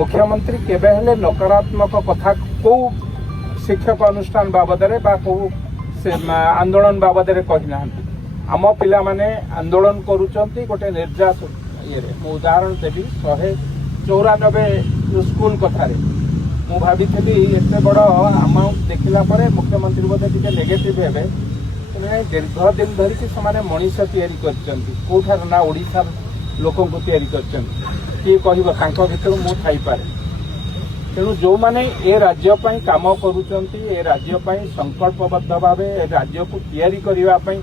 मुख्यमंत्री केबे हेले नकारात्मक कथा को शिक्षक अनुष्ठान बाबद आंदोलन बाबद कही ना आम पिला माने आंदोलन करुचंती गोटे निर्यास ये उदाहरण देवी 194 स्कूल कथारे मु भाभी एत बड़ अमाउंट देखला परे मुख्यमंत्री बोधे टिके नेगेटिव हेबे दीर्घ दिन धरिकी से मनीष तैयारी कौठार ना ओडिशा लोक तैयारी किए कह भर मु थाईपे तेणु जो मैंने ए राज्य काम करुँच ए राज्य संकल्पबद्ध भाव ए राज्य को तैयारी करने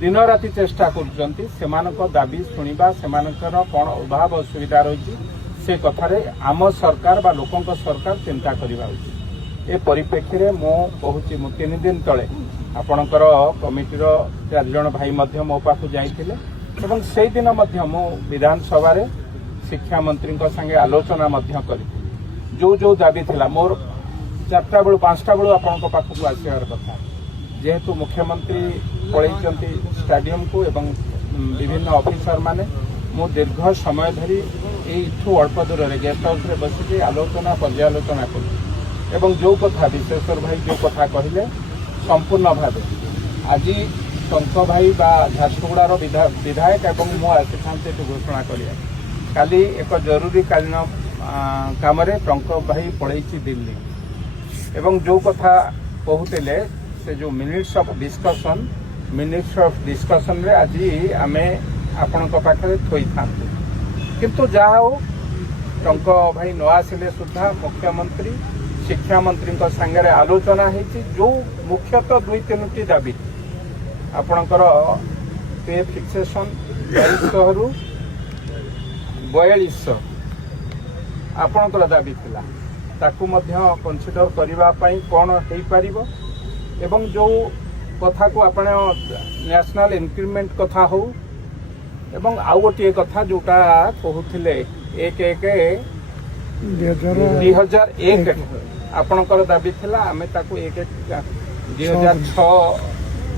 दिन राति चेष्टा कर दाबी शुणा से कौन अभाव असुविधा रही से कथार आम सरकार बा लोकों सरकार चिंता करवा ए परिप्रेक्षी में मु कहूँ 3 दिन तले आपणकर कमिटीर 4 जण भाई मो पाखु जाइथिले एवं से दिन मु विधानसभा शिक्षा मंत्री संगे आलोचना करी जो जो दाबी थिला मोर 4टा बेलू 5टा बेलू आपण पाखक आसबार कथा जेहेतु मुख्यमंत्री पलैचंती स्टाडियम को एवं विभिन्न ऑफिसर माने मु दीर्घ समय धरी एठू अल्प दूर में गेस्ट हाउस रे बसिकी आलोचना पर्यालोचना करी एवं जो कथा विश्वेश्वर भाई जो कथा कहले संपूर्ण भाव आज टंक भाई बा झारसुगुड़ार विधायक एवं मु आसी घोषणा करिया काली एक जरूरी कालीन काम टंक भाई पड़े दिल्ली एवं जो कथा कहते से जो मिनिट्स ऑफ डिस्कशन रे आज आमे आपण पाखे थोई था किंतु जहा हो टंक भाई न आसिले सुधा मुख्यमंत्री शिक्षा मंत्री सांगे आलोचना होती जो मुख्यतः 2-3टी दाबी आपणकर पे फिक्सेशन 2200 रु 4200 आपणकर दाबी थिला ताकू मध्य कंसीडर करबा पई कोन हेई परिबो एवं जो कथा को आपण नेशनल इंक्रीमेंट कथा हो एवं आउ गोटे कथा जोटा कहूथिले 1/1/2001 आपणकर दाबी थिला आमे ताकू 1/1/2006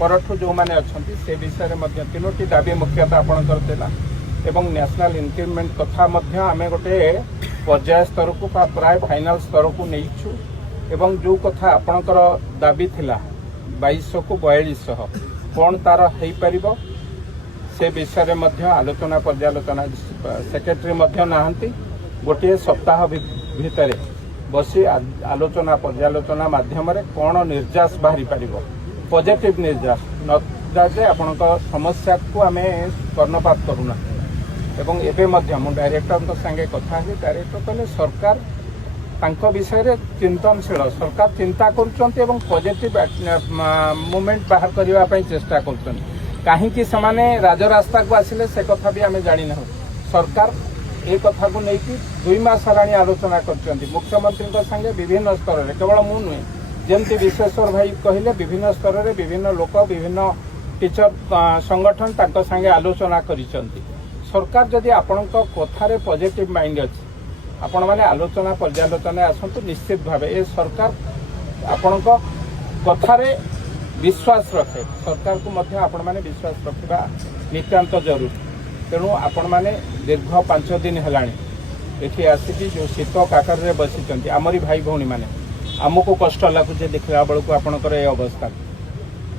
परठू जो माने अछंती से विषय में 3टी दाबी मुख्यतः आपणकर थिला एवं नेशनल इंक्रीमेंट कथा मध्य आमे गोटे पर्याय स्तर को प्राय फाइनल स्तर को नहींछु एवं जो कथा आपणकर दाबी थिला 2200 को 4200 कौन तार हेई परिबो से विषय में आलोचना पर्यालोचना सेक्रेटरी नाहांती गोटे सप्ताह भितर बसी आलोचना पर्यालोचना माध्यम कौन निर्यास बाहरी पारिबो पॉजिटिव निर्यास नजे आपणकर समस्या को आम कर्णपात करूना एवं एबे मध्य मु डायरेक्टर संगे कथा है डायरेक्टर कहले सरकार तांको विषय चिंतनशील सरकार चिंता करुँच पॉजिटिव मूवमेंट बाहर करने चेष्टा कर कहीं से राजरास्ता को आसिले से कथा भी आम जानी ना सरकार ए कथा को लेकिन 2 मास हेलाणी आलोचना कर मुख्यमंत्री संगे विभिन्न स्तर में केवल मु नुहे जमती विश्वेश्वर भाई कहले विभिन्न स्तर में विभिन्न लोक विभिन्न टीचर संगठन तांको संगे आलोचना करिसंती सरकार जदि आपण कथार पॉजिटिव माइंड अच्छी आपण मैंने आलोचना पर्यालोचना आसतु निश्चित भाव ए सरकार आपण कथार विश्वास रखे सरकार को मध्य आपण मैंने विश्वास रखा नितांत जरूरी तेणु आपण मैंने दीर्घ 5 दिन हेलाणी एठी आसिकी जो शीत काकर रे बसी आमरी भाई भौणी मैंने आमको कष्ट लगुचे देखला बेलू आपणकर ए अवस्था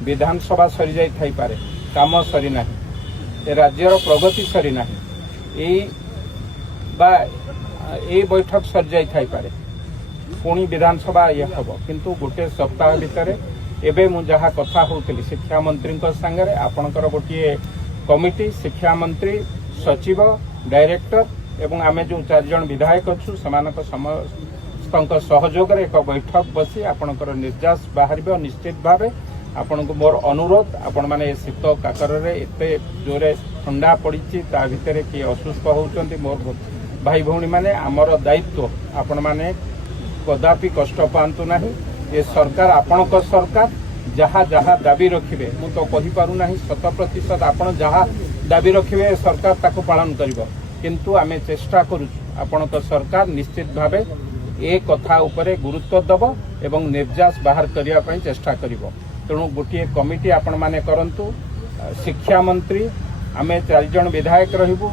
विधानसभा सरी जाई थाई पारे काम सरी ना राज्यर प्रगति सरी ना ए बैठक सरी जाई थाई पारे पुणी विधानसभा ये हम किंतु गोटे सप्ताह भितर एबे मु जहाँ कथा होउतली शिक्षा मंत्री संगे आपणकर गोटे कमिटी शिक्षा मंत्री सचिव डायरेक्टर एवं आमे जो 4 जण विधायक अच्छु समानक समस्त सहयोग एक बैठक बसी आपणकर निर्यास बाहर निश्चित भाव आपण को मोर अनुरोध आपण माने शीत काकर एते जोरे ठंडा पड़ी ता भितर किए असुस्थ होउचंती मोर भाई भौणी माने आमर दायित्व आपण माने कदापि कष्ट पांतु नाही ये सरकार आपणक सरकार जहाँ जहाँ दाबी रखिबे मु तो कहि पारु नाही 100% आपण जहाँ दाबी रखिबे सरकार ताको पालन करिवो किंतु आमे चेष्टा करू आपणक सरकार निश्चित भावे ए कथा उपरे गुरुत्व दब एवं निर्यास बाहर करिया पई चेष्टा करिवो तेणु गोटे कमिटी आपण माने करंतु शिक्षा मंत्री आमे 4 जण विधायक रहिबु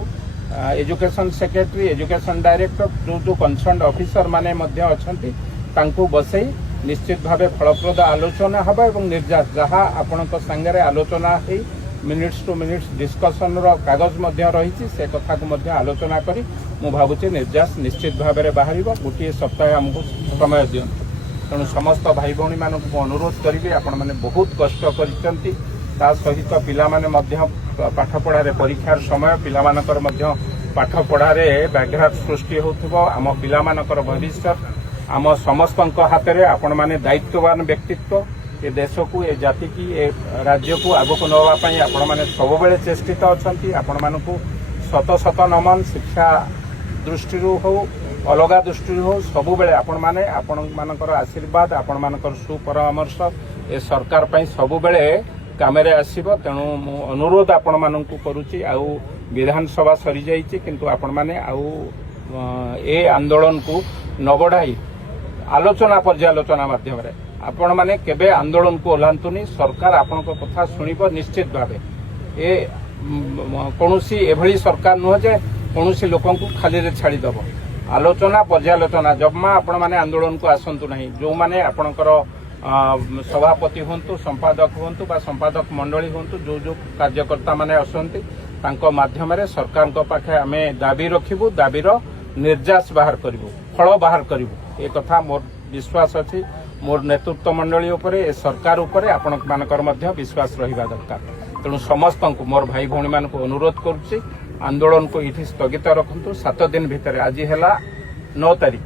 एजुकेशन सेक्रेटरी एजुकेशन डायरेक्टर जो कंसर्न ऑफिसर माने मध्य अछंती तांको बसई निश्चित भावे फलप्रद आलोचना हबा एवं निर्यास जहाँ आपणक संगे आलोचना है मिनिट्स टू मिनिट्स डिस्कसन कागज मध्य रही से कथा को मध्य आलोचना करी मु भावुची निर्यास निश्चित भाव में बाहर गोटे सप्ताह आमको समय दियंतु तेणु समस्त भाई भौणी मान अनुरोध करी आपण मैंने बहुत कष्ट करिसेंती ता सहित पिला माने मध्य पाठ पढ़ारे परीक्षार समय पिला मानकर मध्य पाठ पढ़ारे व्याघात सृष्टि होथबो आम पिला मानकर भविष्य आम समस्त हाथ में आपण माने दायित्ववान व्यक्तित्व ए देश को ए जाति की ए राज्य को आगक नवाई आपण मैंने सब बेले चेष्टित अच्छी आपण मानकु शत शत नमन शिक्षा दृष्टि हो अलगा दृष्टि हो सबु बेले आपण माने आपण मानकर आशीर्वाद आपण मानकर सुपरामर्श ए सरकार पई सबु बेले कामेरे आसीबो तेणु मु अनुरोध आपण मानकु करूची आउ विधानसभा सरी जाइछि किंतु आपण माने आउ ए आंदोलन को न बढ़ाई आलोचना पर्यालोचना माध्यम रे आपण माने केबे आंदोलन को ओलांतुनी सरकार आपण को कथा सुनिबो निश्चित भावे ए कोनोसी एभली सरकार नुह जे कोनोसी लोकन को खाली रे छाड़ी दबो आलोचना पर्यालोचना जम्मा आपण माने आंदोलन को आसंतु नहीं जो माने आपणकर सभापति हूँ संपादक हूँ संपादक मंडली हूँ जो जो कार्यकर्ता माने असंती तांको माध्यम रे सरकार को पाखे आमे दाबी रखिबु दाबीर निर्यास बाहर करिबु फल बाहर करिबु ए कथा मोर विश्वास अछि मोर नेतृत्व मंडली उपरे ए सरकार उपरे आपण मानकर मध्य विश्वास रहिबा दरकार तेणु समस्त को मोर भाई भौणी मान को अनुरोध करुच्ची आंदोलन को इठी स्थगित रखंतु 7 दिन भितर आज है 9 तारीख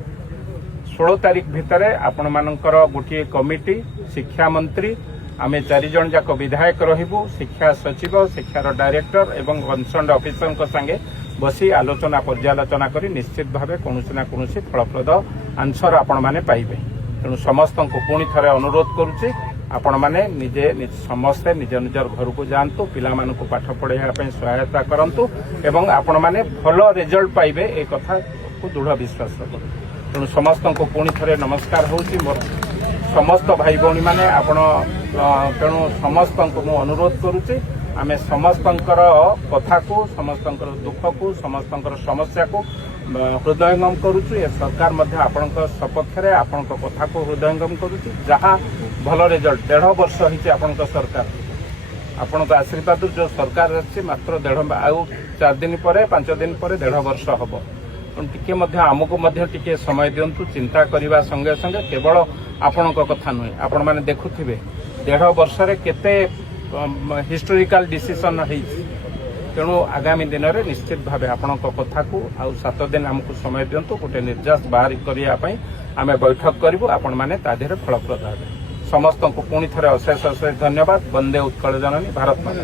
16 तारीख भितर आपण मानकर गोटे कमिटी शिक्षा मंत्री आमे 4 जन जाक विधायक रहिबु शिक्षा सचिव शिक्षार डायरेक्टर एवं कंसर्न ऑफिसर संगे बसी आलोचना पर्यालोचना करी निश्चित भावे कोनोसी ना कोनोसी फलप्रद आंसर आपण माने पाइबे तेणु समस्त को पुणी थरे अनुरोध करुच्ची आपण माने निजे समस्ते निज निजर घर को जातु पिला मानकु पाठ पढ़ाइबा पई सहायता करंतु एवं आपण माने भल रिजल्ट पाइबे ए कथा को दृढ़ विश्वास रखु तेणु समस्त को पुणी थरे नमस्कार होउची मोर समस्त भाई भौणी माने आपण तेणु समस्त को मु अनुरोध करुच्ची आमे समस्तंकर कथा को समस्तंकर दुख को समस्तंकर समस्या को हृदयंगम करुचु ए सरकार मध्य आपणक सपक्ष रे आपणक कथा को हृदयंगम करुचु जहाँ भल रिजल्ट 1.5 वर्ष होइछि आपणक सरकार आपणक आशीर्वाद जो सरकार अछि मात्र 1.5 आउ 4 दिन पर 5 दिन पर 1.5 वर्ष हबो टिके मध्य आमको मध्य टिके समय दियंतु चिंता करिवा संगे संगे केवल आपणक कथा नुहे आपण माने देखुथिबे 1.5 वर्ष रे केते हिस्टोरिकल डिसीजन है तेणु आगामी दिन में निश्चित भाव आपण कथा को आउ 7 दिन आमको समय दिंतु गोटे निर्यास बाहर करने आम बैठक करूँ आपण मैंने तादेह फलप्रद हे समस्त को पुणी थे अशेष अशेष धन्यवाद। वंदे उत्कल जननी भारत माता।